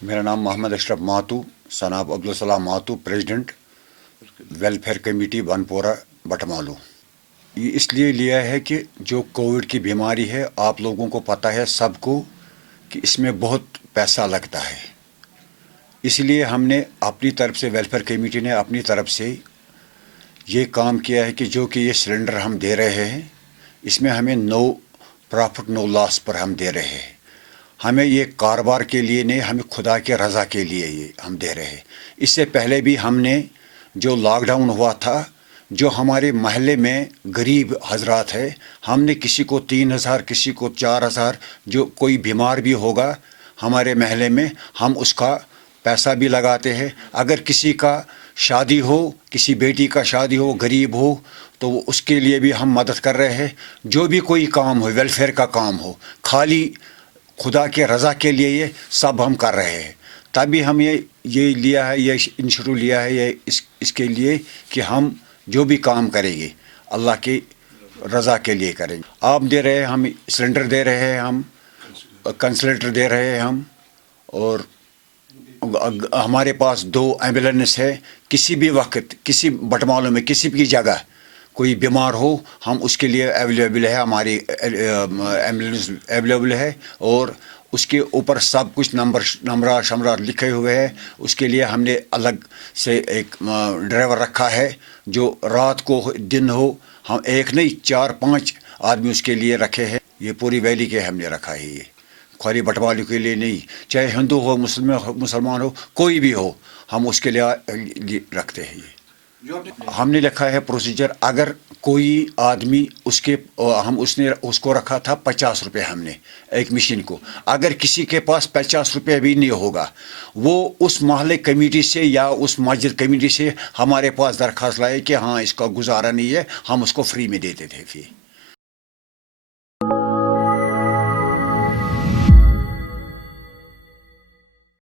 मेरा नाम मोहम्मद अशरफ मातू सनाब अब्दुल सलाम मातू president welfare committee Banpora Batmaloo. ये इसलिए लिया है कि जो कोविड की बीमारी है आप लोगों को पता है सबको कि इसमें बहुत पैसा लगता है। इसलिए हमने अपनी तरफ से वेलफेयर कमेटी ने अपनी तरफ से ये काम किया है कि जो कि ये सिलेंडर हम दे रहे हैं इसमें हमें नो प्रॉफिट नो लॉस पर हम दे रहे हैं। हमें ये कारोबार के लिए नहीं, हमें खुदा के रज़ा के लिए ये हम दे रहे हैं। इससे पहले भी हमने जो लॉकडाउन हुआ था, जो हमारे महल्ले में गरीब हजरात है, हमने किसी को 3,000 किसी को 4,000, जो कोई बीमार भी होगा हमारे महल्ले में हम उसका पैसा भी लगाते हैं। अगर किसी का शादी हो, किसी बेटी का शादी हो, गरीब हो, तो उसके लिए भी हम मदद कर रहे हैं। जो भी कोई काम हो, वेलफेयर का काम हो, खाली खुदा के रज़ा के लिए ये सब हम कर रहे हैं। तभी हम ये लिया है, ये इंशरू लिया है ये इसके लिए कि हम जो भी काम करेंगे अल्लाह की रज़ा के लिए करेंगे। आप दे रहे हैं, हम सिलेंडर दे रहे हैं, हम कंसलेटर दे रहे हैं हम, और हमारे पास 2 एम्बुलेंस है। किसी भी वक्त किसी बटमालू में किसी भी जगह कोई बीमार हो हम उसके लिए अवेलेबल है, हमारी एम्बुलेंस अवेलेबल है। और उसके ऊपर सब कुछ नंबर शमरार लिखे हुए हैं। उसके लिए हमने अलग से एक ड्राइवर रखा है जो रात को दिन हो, हम एक नहीं 4-5 आदमी उसके लिए रखे हैं। ये पूरी वैली के हमने रखा है, ये खाली बटवाली के लिए नहीं, चाहे हिंदू हो मुसलमान हो कोई भी हो, हम उसके लिए रखते हैं। ये हमने लिखा है प्रोसीजर, अगर कोई आदमी उसने उसको रखा था 50 रुपये हमने एक मशीन को, अगर किसी के पास 50 रुपये भी नहीं होगा, वो उस मोहल्ले कमेटी से या उस मस्जिद कमेटी से हमारे पास दरख्वास्त लाए कि हाँ इसका गुजारा नहीं है, हम उसको फ्री में देते थे। फिर